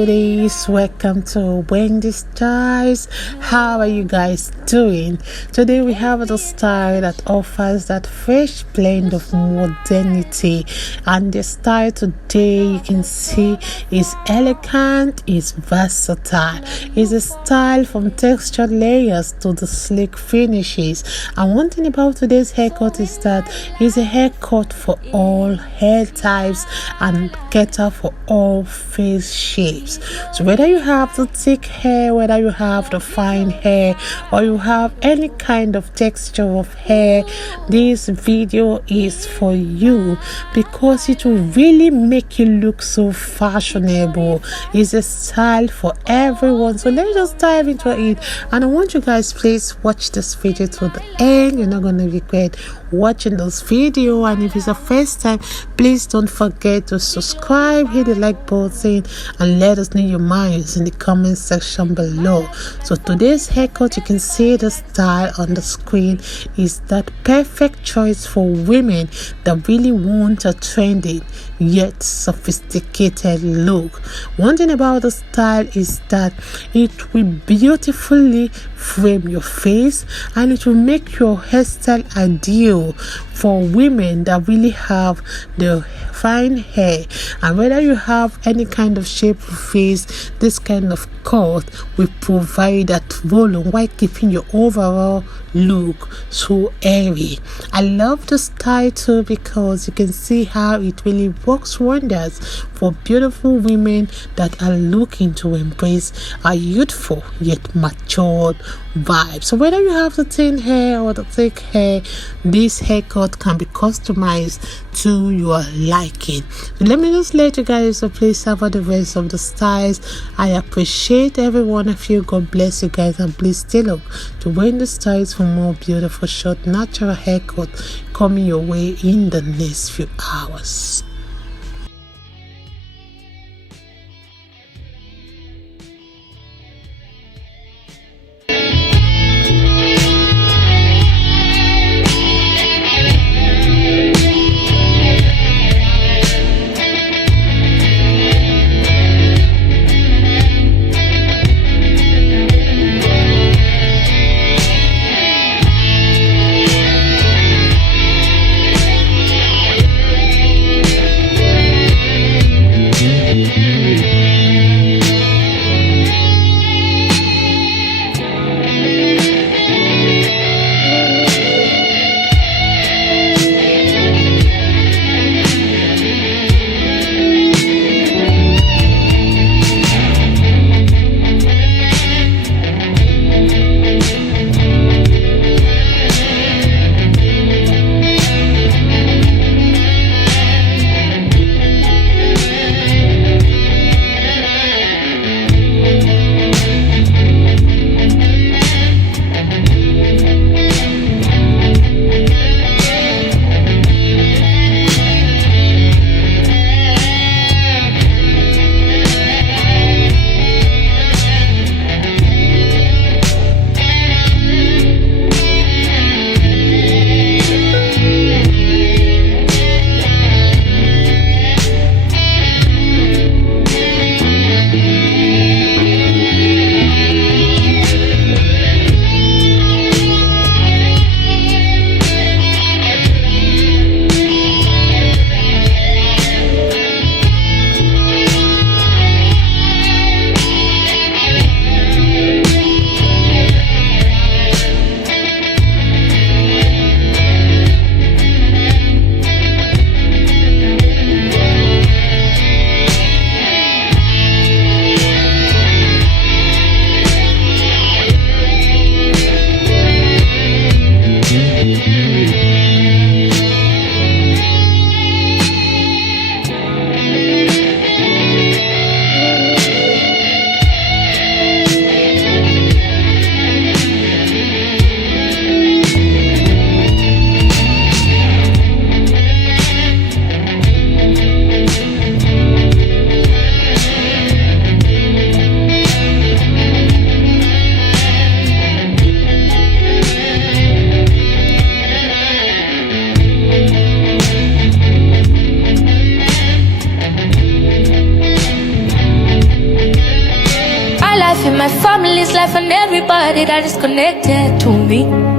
Ladies, welcome to Wendy Styles. How are you guys doing? Today we have a style that offers that fresh blend of modernity, and the style today you can see is elegant, is versatile. It's a style from textured layers to the sleek finishes. And one thing about today's haircut is that it's a haircut for all hair types and cater for all face shapes. So whether you have the thick hair, whether you have the fine hair, or you have any kind of texture of hair, this video is for you because it will really make you look so fashionable. It's a style for everyone. So let's just dive into it, and I want you guys please watch this video to the end. You're not going to regret watching this video. And if it's the first time, please don't forget to subscribe, hit the like button, and let us know your minds in the comment section below. So today's haircut, you can see the style on the screen, is that perfect choice for women that really want a trendy yet sophisticated look. One thing about the style is that it will beautifully frame your face, and it will make your hairstyle ideal for women that really have the fine hair. And whether you have any kind of shape of face, this kind of cut will provide that volume while keeping your overall look so airy. I love the style too because you can see how it really works wonders for beautiful women that are looking to embrace a youthful yet matured vibe. So whether you have the thin hair or the thick hair, this haircut can be customized to your liking. So let me just let you guys please have the rest of the styles. I appreciate every one of you. God bless you guys, and please stay up to Wendy Styles for more beautiful short natural haircut coming your way in the next few hours. life, in my family's life, and everybody that is connected to me.